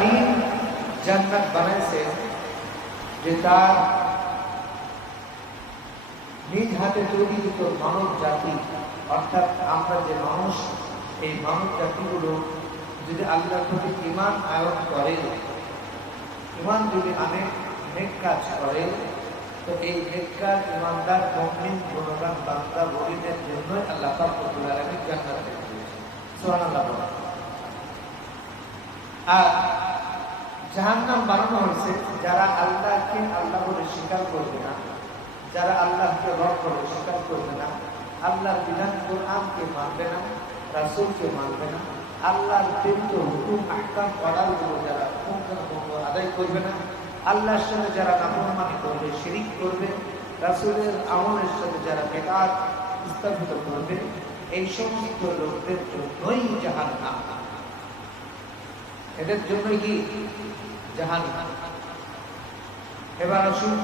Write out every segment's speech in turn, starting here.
আলামিন জান্নাত বানাইছে যে তার নিজ হাতে তৈরিকৃত মানব জাতি, অর্থাৎ আমরা যে মানুষ, এই মানব জাতিগুলো যদি আল্লাহর প্রতি ঈমান আয়ন করে, ঈমান যদি আনে, নেক কাজ করে, তো এই নেক কাজ ঈমানদার মুমিন গুণবান বান্দা মুমিনের জন্যই আল্লাহ পাক রব্বুল আলামিন জান্নাত দিয়েছেন। সুবহানাল্লাহ। আর জাহান্নাম বানানো হয়েছে যারা আল্লাহকে আল্লাহ বলে স্বীকার করবে না, যারা আল্লাহকে রব বলে স্বীকার করবে না, আল্লাহর বিধান কোরআনকে মানবে না, রাসূলকে মানবে না, আল্লাহর প্রেরিত হুকুম আহকাম অর্ডারগুলো যারা আদায় করবে না, আল্লাহর সাথে যারা নাফরমানি করবে, শিরিক করবে, রাসূলের আমলের সাথে যারা বিদআত স্থাপিত করবে, এই সমস্ত লোকদের জন্যই জাহান্নাম। এদের জন্যই কি জাহান্নাম। এবার আসুন,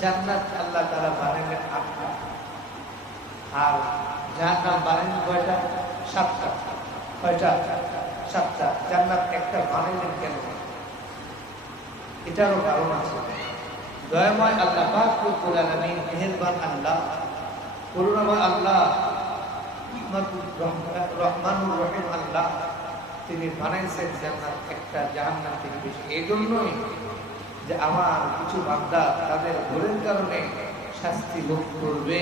জান্নাত আল্লাহ তাআলা বানালেন ৮টা, আর জাহান্নাম বানালেন কয়টা? ৭টা। কয়টা? ৭টা। জান্নাত একটা বানালেন কেন? এটারও কারণ আছে। দয়াময় আল্লাহ পাক রব্বুল আলামিন, মেহেরবান আল্লাহ, করুণাময় আল্লাহ, রহমানুর রহিম আল্লাহ, তিনি বানাইছেন জান্নাত একটা, জাহান্নাম থেকে বেশি। এই জন্যই যে আমার কিছু বান্দা তাদের ভুলের কারণে শাস্তি ভোগ করবে,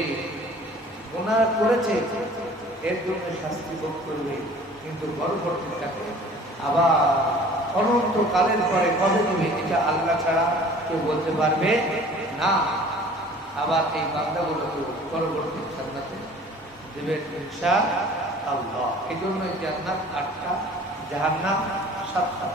গুনাহ করেছে এর জন্য শাস্তি ভোগ করবে, কিন্তু পরবর্তীতে আবার অনন্তকালের পরে কবে দেবে এটা আল্লাহ ছাড়া কেউ বলতে পারবে না। আবার এই বান্দাগুলোকে পরবর্তী জান্নাতে দেবেন ইনশাআল্লাহ। এই জন্য জান্নাত ৮টা, জাহান্নাম ৭টা।